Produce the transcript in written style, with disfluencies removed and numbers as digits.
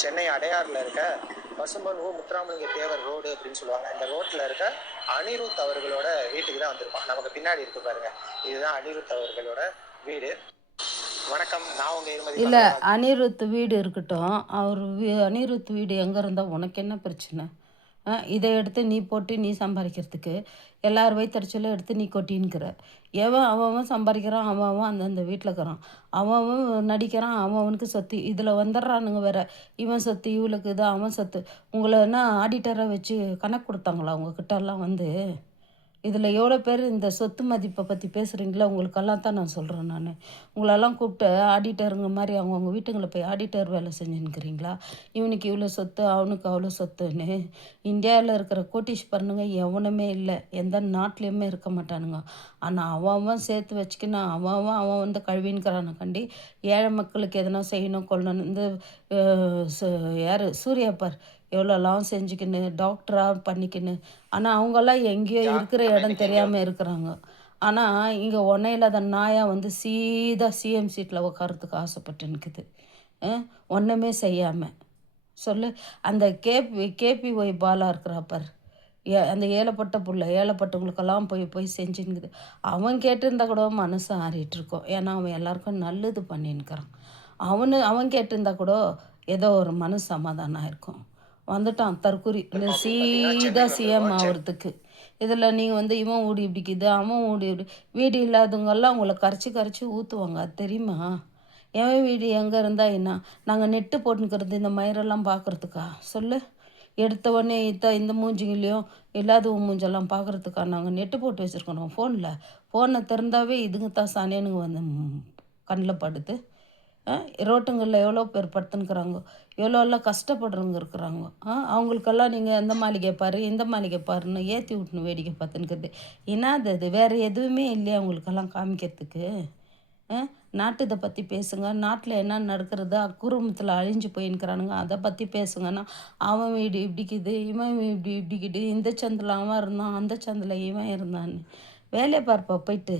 சென்னை அடையாறில் இருக்க பசும்பொன் முத்துராமலிங்க தேவர் ரோடு அப்படின்னு சொல்லுவாங்க. இந்த ரோட்டில் இருக்க அனிருத் அவர்களோட வீட்டுக்கு தான் வந்திருப்பான். நமக்கு பின்னாடி இருக்கு பாருங்க, இதுதான் அனிருத் அவர்களோட வீடு. வணக்கம், நான் உங்க இருமதி. இல்லை, அனிருத் வீடு இருக்கட்டும். அனிருத் வீடு எங்கே இருந்தால் உனக்கு என்ன பிரச்சனை? இதை எடுத்து நீ போட்டு நீ சம்பாதிக்கிறதுக்கு எல்லார் வயிற்றுச்சலும் எடுத்து நீ கொட்டின்னுக்கிற. அவன் சம்பாதிக்கிறான், அவன் அந்தந்த வீட்டில் இருக்கிறான், அவன் நடிக்கிறான், அவனுக்கு சொத்து. இதில் வந்துடுறானுங்க வேற, இவன் சொத்து இவளுக்கு இது, அவன் சொத்து. உங்களை என்ன ஆடிட்டராக வச்சு கணக்கு கொடுத்தாங்களா உங்ககிட்டலாம் வந்து? இதில் எவ்வளோ பேர் இந்த சொத்து மதிப்பை பற்றி பேசுகிறீங்களா? உங்களுக்கெல்லாம் தான் நான் சொல்கிறேன். நான் உங்களெல்லாம் கூப்பிட்டு ஆடிட்டருங்க மாதிரி அவங்கவுங்க வீட்டுங்களை போய் ஆடிட்டர் வேலை செஞ்சுன்னுக்கிறீங்களா? இவனுக்கு இவ்வளோ சொத்து, அவனுக்கு அவ்வளோ சொத்துன்னு. இந்தியாவில் இருக்கிற கோட்டீஸ்வரனுங்க எவனுமே இல்லை, எந்த நாட்டிலையுமே இருக்க மாட்டானுங்க. ஆனால் அவன் சேர்த்து வச்சுக்கின்னு அவன் வந்து கழுவின்னுக்கிறான கண்டி ஏழை மக்களுக்கு எதனா செய்யணும் கொள்ளணும். இந்த யார் சூர்யாப்பார் எவ்வளோலாம் செஞ்சுக்கின்னு டாக்டராக பண்ணிக்கின்னு. ஆனால் அவங்கெல்லாம் எங்கேயோ இருக்கிற இடம் தெரியாமல் இருக்கிறாங்க. ஆனால் இங்கே ஒன்றும் இல்லாத நாயாக வந்து சீதா சிஎம் சீட்டில் உட்காரத்துக்கு ஆசைப்பட்டு நிற்குது, ஒன்றுமே செய்யாமல். சொல்லு, அந்த கேபிஒய் பாலா இருக்கிறாப்பார், அந்த ஏழைப்பட்ட புள்ள, ஏழைப்பட்டவங்களுக்கெல்லாம் போய் செஞ்சுன்னுக்குது. அவன் கேட்டிருந்தா கூட மனசு ஆறிட்டுருக்கோம். ஏன்னா அவன் எல்லாருக்கும் நல்லது பண்ணின்னுக்கிறான். அவன் கேட்டிருந்தா கூட ஏதோ ஒரு மனசு சமாதானம் இருக்கும். வந்துட்டான் தற்கூரி சீதா சிஎம் ஆகிறதுக்கு. இதில் நீங்கள் வந்து இவன் ஊடி இப்படிக்குது, அவன் ஊடி இப்படி. வீடு இல்லாதவங்கெல்லாம் உங்களை கரைச்சி ஊற்றுவாங்க, அது தெரியுமா? என் வீடு எங்கே இருந்தால் என்ன? நாங்கள் நெட்டு போட்டுக்கிறது இந்த மயிரெல்லாம் பார்க்குறதுக்கா? சொல்லு. எடுத்த உடனே இந்த மூஞ்சிங்களையும் இல்லாத மூஞ்செல்லாம் பார்க்குறதுக்கா நாங்கள் நெட்டு போட்டு வச்சுருக்கணும் ஃபோனை திறந்தாவே இதுங்க தான் சாணியானுங்க வந்து கண்ணில் படுது. ரோட்டுங்களில் எவ்வளோ பேர் படுத்துன்னுக்குறாங்க, எவ்வளோலாம் கஷ்டப்படுறவங்க இருக்கிறாங்க. அவங்களுக்கெல்லாம் நீங்கள் அந்த மாளிகை பாரு, இந்த மாளிகை பாருன்னு ஏற்றி விட்டுன்னு வேடிக்கை பார்த்துன்னுக்குறது. என்னது அது? வேறு எதுவுமே இல்லையா அவங்களுக்கெல்லாம் காமிக்கிறதுக்கு? நாட்டு இதை பற்றி பேசுங்க. நாட்டில் என்ன நடக்கிறது, குடும்பத்தில் அழிஞ்சு போயின்னுக்கிறானுங்க, அதை பற்றி பேசுங்கன்னா அவன் வீடு இப்படிக்குது, இவன் இப்படிக்குது, இந்த சந்தில் அவன் இருந்தான், அந்த சந்தில் இவன் இருந்தான்னு. வேலையை பார்ப்பா போயிட்டு.